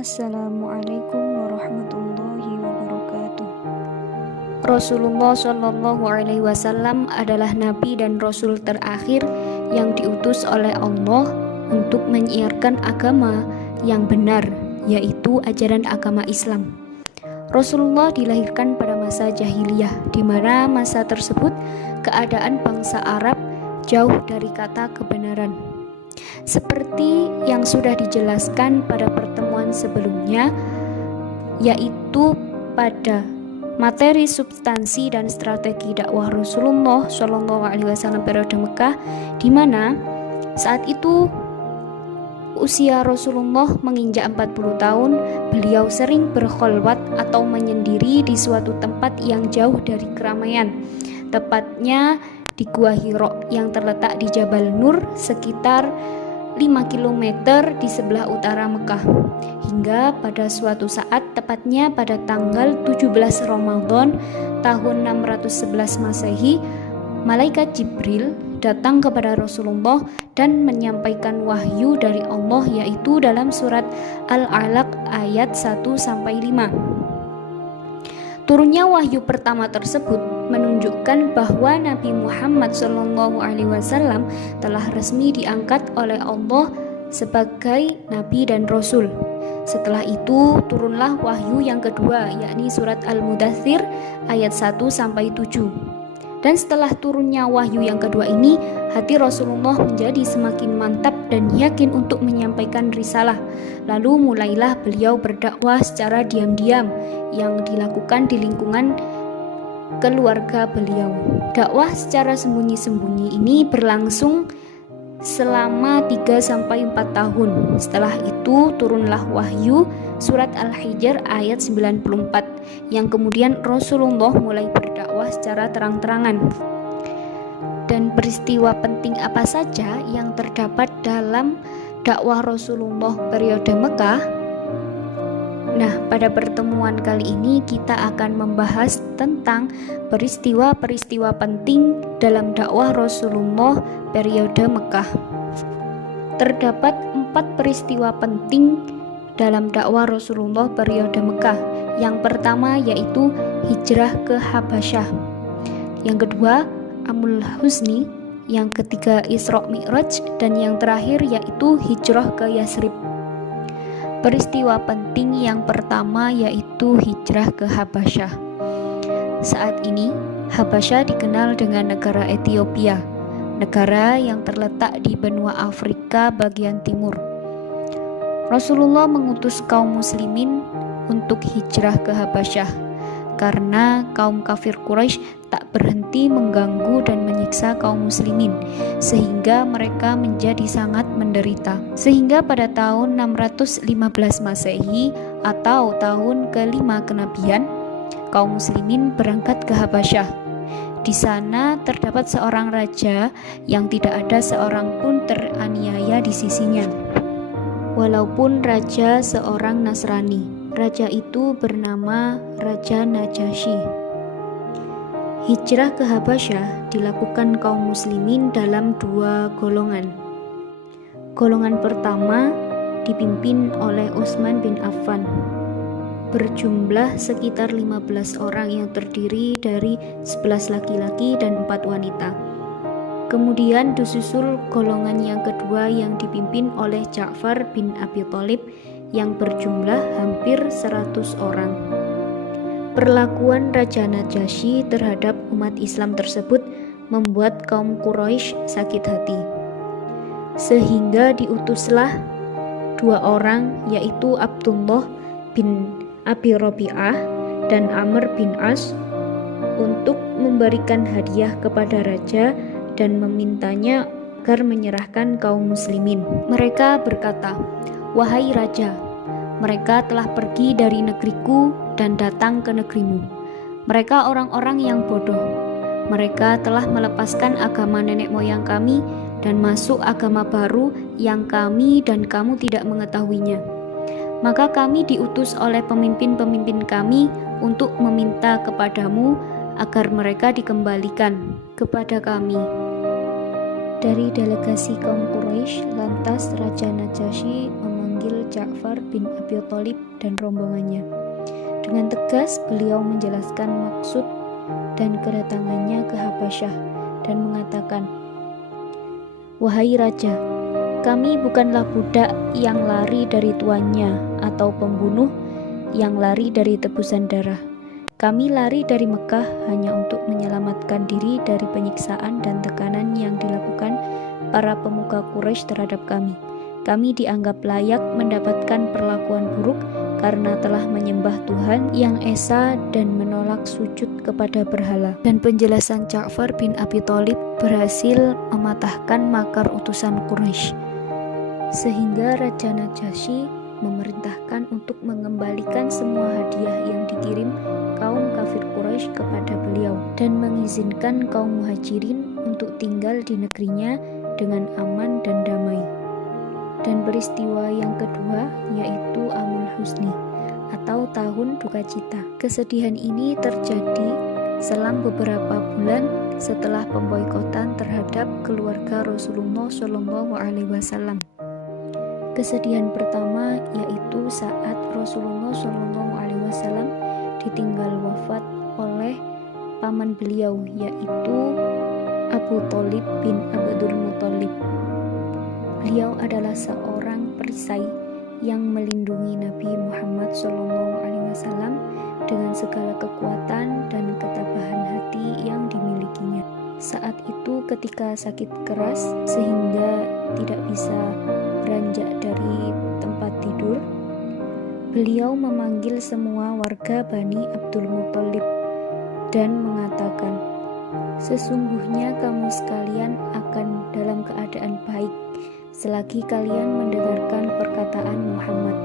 Assalamualaikum warahmatullahi wabarakatuh. Rasulullah Shallallahu Alaihi Wasallam adalah nabi dan rasul terakhir yang diutus oleh Allah untuk menyiarkan agama yang benar, yaitu ajaran agama Islam. Rasulullah dilahirkan pada masa jahiliyah, di mana masa tersebut keadaan bangsa Arab jauh dari kata kebenaran. Seperti yang sudah dijelaskan pada pertemuan sebelumnya, yaitu pada materi substansi dan strategi dakwah Rasulullah Shallallahu Alaihi Wasallam periode Mekah, di mana saat itu usia Rasulullah menginjak 40 tahun. Beliau sering berkholwat atau menyendiri di suatu tempat yang jauh dari keramaian, tepatnya di Gua Hiro yang terletak di Jabal Nur sekitar 5 km di sebelah utara Mekah. Hingga pada suatu saat, tepatnya pada tanggal 17 Ramadan tahun 611 Masehi, malaikat Jibril datang kepada Rasulullah dan menyampaikan wahyu dari Allah, yaitu dalam surat Al-Alaq ayat 1-5. Turunnya wahyu pertama tersebut menunjukkan bahwa Nabi Muhammad SAW telah resmi diangkat oleh Allah sebagai Nabi dan Rasul. Setelah itu turunlah wahyu yang kedua, yakni surat Al-Mudaththir ayat 1-7. Dan setelah turunnya wahyu yang kedua ini, hati Rasulullah menjadi semakin mantap dan yakin untuk menyampaikan risalah. Lalu mulailah beliau berdakwah secara diam-diam yang dilakukan di lingkungan keluarga beliau. Dakwah secara sembunyi-sembunyi ini berlangsung selama 3-4 tahun. Setelah itu turunlah wahyu surat Al-Hijr ayat 94, yang kemudian Rasulullah mulai berdakwah secara terang-terangan. Dan peristiwa penting apa saja yang terdapat dalam dakwah Rasulullah periode Mekah? Nah, pada pertemuan kali ini kita akan membahas tentang peristiwa-peristiwa penting dalam dakwah Rasulullah periode Mekah. Terdapat 4 peristiwa penting dalam dakwah Rasulullah periode Mekah. Yang pertama yaitu hijrah ke Habasyah. Yang kedua, Amul Huzni. Yang ketiga, Isra Mi'raj. Dan yang terakhir yaitu hijrah ke Yasrib. Peristiwa penting yang pertama yaitu hijrah ke Habasyah. Saat ini, Habasyah dikenal dengan negara Ethiopia, negara yang terletak di benua Afrika bagian timur. Rasulullah mengutus kaum muslimin untuk hijrah ke Habasyah karena kaum kafir Quraisy tak berhenti mengganggu dan menyiksa kaum muslimin, sehingga mereka menjadi sangat menderita. Sehingga pada tahun 615 Masehi atau tahun ke-5 kenabian, kaum muslimin berangkat ke Habasyah. Di sana terdapat seorang raja yang tidak ada seorang pun teraniaya di sisinya, walaupun raja seorang Nasrani. Raja itu bernama Raja Najasyi. Hijrah ke Habasyah dilakukan kaum muslimin dalam 2 golongan. Golongan pertama dipimpin oleh Utsman bin Affan, berjumlah sekitar 15 orang yang terdiri dari 11 laki-laki dan 4 wanita. Kemudian disusul golongan yang kedua yang dipimpin oleh Ja'far bin Abi Thalib yang berjumlah hampir 100 orang. Perlakuan Raja Najasyi terhadap umat Islam tersebut membuat kaum Quraisy sakit hati. Sehingga diutuslah 2 orang, yaitu Abdullah bin Abi Rabi'ah dan Amr bin As, untuk memberikan hadiah kepada raja dan memintanya agar menyerahkan kaum muslimin. Mereka berkata, "Wahai raja, mereka telah pergi dari negeriku dan datang ke negerimu. Mereka orang-orang yang bodoh. Mereka telah melepaskan agama nenek moyang kami dan masuk agama baru yang kami dan kamu tidak mengetahuinya. Maka kami diutus oleh pemimpin-pemimpin kami untuk meminta kepadamu agar mereka dikembalikan kepada kami." Dari delegasi kaum Quraisy, lantas Raja Najasyi memanggil Ja'far bin Abi Thalib dan rombongannya. Dengan tegas beliau menjelaskan maksud dan kedatangannya ke Habasyah dan mengatakan, "Wahai raja, kami bukanlah budak yang lari dari tuannya atau pembunuh yang lari dari tebusan darah. Kami lari dari Mekah hanya untuk menyelamatkan diri dari penyiksaan dan tekanan yang dilakukan para pemuka Quraisy terhadap kami. Kami dianggap layak mendapatkan perlakuan buruk karena telah menyembah Tuhan yang esa dan menolak sujud kepada berhala." Dan penjelasan Ja'far bin Abi Thalib berhasil mematahkan makar utusan Quraisy, sehingga Raja Najasyi memerintahkan untuk mengembalikan semua hadiah yang dikirim kaum kafir Quraisy kepada beliau dan mengizinkan kaum muhajirin untuk tinggal di negerinya dengan aman dan damai. Dan peristiwa yang kedua yaitu Amul Husni atau tahun duka cita. Kesedihan ini terjadi selang beberapa bulan setelah pemboikotan terhadap keluarga Rasulullah SAW. Kesedihan pertama yaitu saat Rasulullah SAW ditinggal wafat oleh paman beliau yaitu Abu Thalib bin Abdul Muthalib. Beliau adalah seorang perisai yang melindungi Nabi Muhammad SAW dengan segala kekuatan dan ketabahan hati yang dimilikinya. Saat itu ketika sakit keras sehingga tidak bisa beranjak dari tempat tidur, beliau memanggil semua warga Bani Abdul Muthalib dan mengatakan, "Sesungguhnya kamu sekalian akan dalam keadaan baik selagi kalian mendengarkan perkataan Muhammad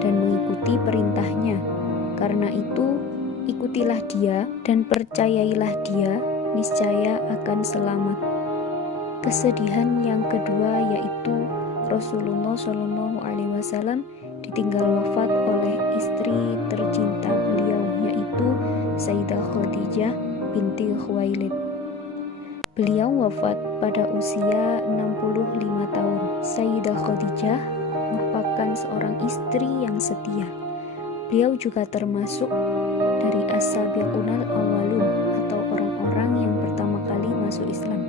dan mengikuti perintahnya. Karena itu, ikutilah dia dan percayailah dia, niscaya akan selamat." Kesedihan yang kedua yaitu Rasulullah SAW ditinggal wafat oleh istri tercinta beliau yaitu Sayyidah Khadijah binti Khuwailid. Beliau wafat pada usia 65 tahun. Sayyidah Khadijah merupakan seorang istri yang setia. Beliau juga termasuk dari as-sabiqunal awwalun atau orang-orang yang pertama kali masuk Islam.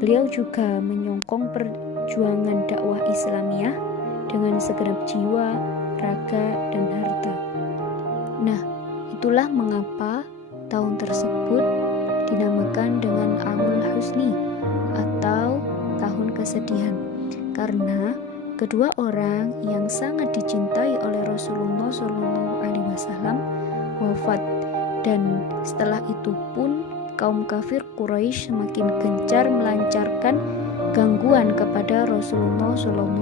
Beliau juga menyokong perjuangan dakwah Islamiyah dengan segenap jiwa, raga, dan harta. Nah, itulah mengapa tahun tersebut dinamakan dengan Amul Husni atau tahun kesedihan, karena kedua orang yang sangat dicintai oleh Rasulullah SAW wafat, dan setelah itu pun kaum kafir Quraisy semakin gencar melancarkan gangguan kepada Rasulullah SAW.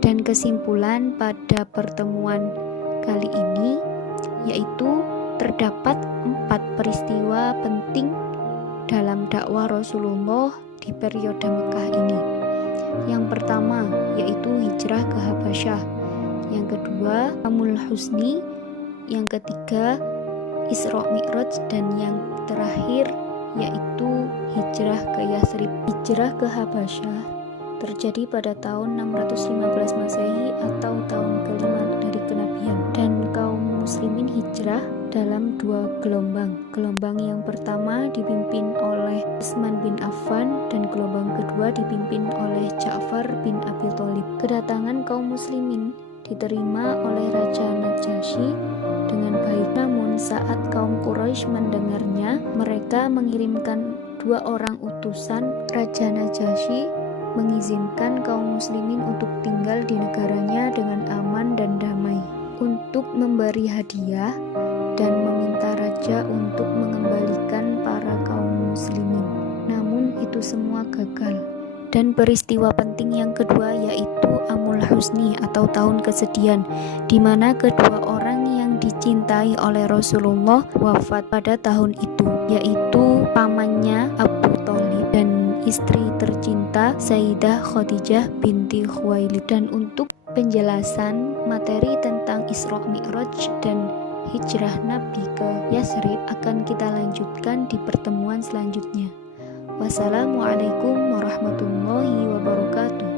Dan kesimpulan pada pertemuan kali ini yaitu terdapat 4 peristiwa penting dalam dakwah Rasulullah di periode Mekah ini. Yang pertama yaitu hijrah ke Habasyah, yang kedua Amul Husni, yang ketiga Isra Mi'raj, dan yang terakhir yaitu hijrah ke Yathrib. Hijrah ke Habasyah terjadi pada tahun 615 Masehi atau tahun kelima dari kenabian, dan kaum muslimin hijrah dalam 2 gelombang. Gelombang yang pertama dipimpin oleh Utsman bin Affan dan gelombang kedua dipimpin oleh Ja'far bin Abi Thalib. Kedatangan kaum muslimin diterima oleh Raja Najasyi dengan baik. Namun saat kaum Quraisy mendengarnya, mereka mengirimkan 2 orang utusan. Raja Najasyi mengizinkan kaum muslimin untuk tinggal di negaranya dengan aman dan damai, untuk memberi hadiah dan meminta raja untuk mengembalikan para kaum muslimin. Namun itu semua gagal. Dan peristiwa penting yang kedua yaitu Amul Husni atau tahun kesedihan, di mana kedua orang yang dicintai oleh Rasulullah wafat pada tahun itu, yaitu pamannya Abu Thalib dan istri tercinta Sayyidah Khadijah binti Khuwailid. Dan untuk penjelasan materi tentang Isra Mi'raj dan hijrah Nabi ke Yathrib akan kita lanjutkan di pertemuan selanjutnya. Wassalamualaikum warahmatullahi wabarakatuh.